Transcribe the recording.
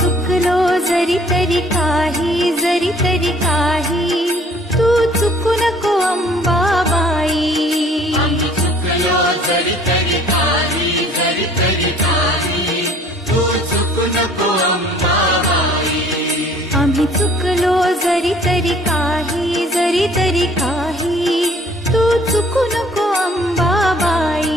चुकलो जरी तरी काही, जरी तरी काही, तू चुकू नको अंबाबाई. आम्ही चुकलो जरी तरी काही, जरी तरी काही, तू चुकू नको अंबाबाई. आम्ही चुकलो जरी तरी काही, जरी तरी काही, तू चुकू नको अंबाबाई.